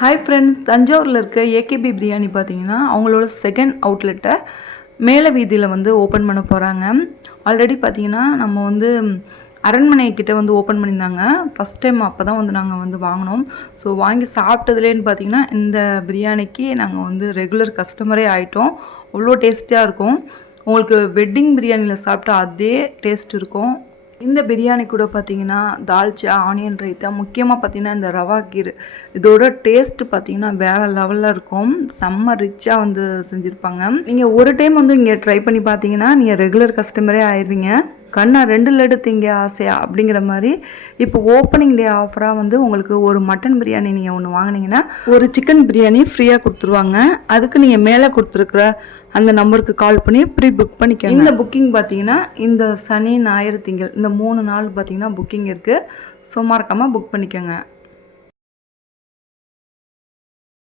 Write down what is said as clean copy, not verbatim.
Hi friends, தஞ்சாவூரில் இருக்க AKP biryani பார்த்தீங்கன்னா அவங்களோட செகண்ட் அவுட்லெட்டை மேலே வீதியில் வந்து ஓப்பன் பண்ண போகிறாங்க. ஆல்ரெடி பார்த்தீங்கன்னா நம்ம வந்து அரண்மனை கிட்ட வந்து ஓப்பன் பண்ணியிருந்தாங்க. ஃபஸ்ட் டைம் அப்போ தான் வந்து நாங்கள் வந்து வாங்கினோம். ஸோ வாங்கி சாப்பிட்டதுலேன்னு பார்த்தீங்கன்னா இந்த பிரியாணிக்கு நாங்கள் வந்து ரெகுலர் கஸ்டமரே ஆகிட்டோம். அவ்வளோ டேஸ்டியாக இருக்கும். உங்களுக்கு வெட்டிங் பிரியாணியில் சாப்பிட்டா அதே டேஸ்ட் இருக்கும். இந்த பிரியாணி கூட பார்த்தீங்கன்னா தால்ச்சா, ஆனியன் ரைத்தா, முக்கியமாக பார்த்தீங்கன்னா இந்த ரவா கீர் இதோட டேஸ்ட்டு பார்த்தீங்கன்னா வேறு லெவலில் இருக்கும். செம்ம ரிச்சாக வந்து செஞ்சுருப்பாங்க. நீங்கள் ஒரு டைம் வந்து இங்கே ட்ரை பண்ணி பார்த்தீங்கன்னா நீங்கள் ரெகுலர் கஸ்டமரே ஆயிடுவீங்க. கண்ணா 2 லட்டு திங்க ஆசையா அப்படிங்கிற மாதிரி இப்போ ஓப்பனிங் டே ஆஃபராக வந்து உங்களுக்கு ஒரு மட்டன் பிரியாணி நீங்கள் ஒன்று வாங்கினீங்கன்னா ஒரு சிக்கன் பிரியாணி ஃப்ரீயாக கொடுத்துருவாங்க. அதுக்கு நீங்கள் மேலே கொடுத்துருக்குற அந்த நம்பருக்கு கால் பண்ணி ப்ரீ புக் பண்ணிக்கோங்க. இந்த புக்கிங் பார்த்தீங்கன்னா இந்த சனி ஞாயிறு திங்கள் இந்த 3 நாள் பார்த்தீங்கன்னா புக்கிங் இருக்குது. ஸோ மறக்காமல் புக் பண்ணிக்கோங்க.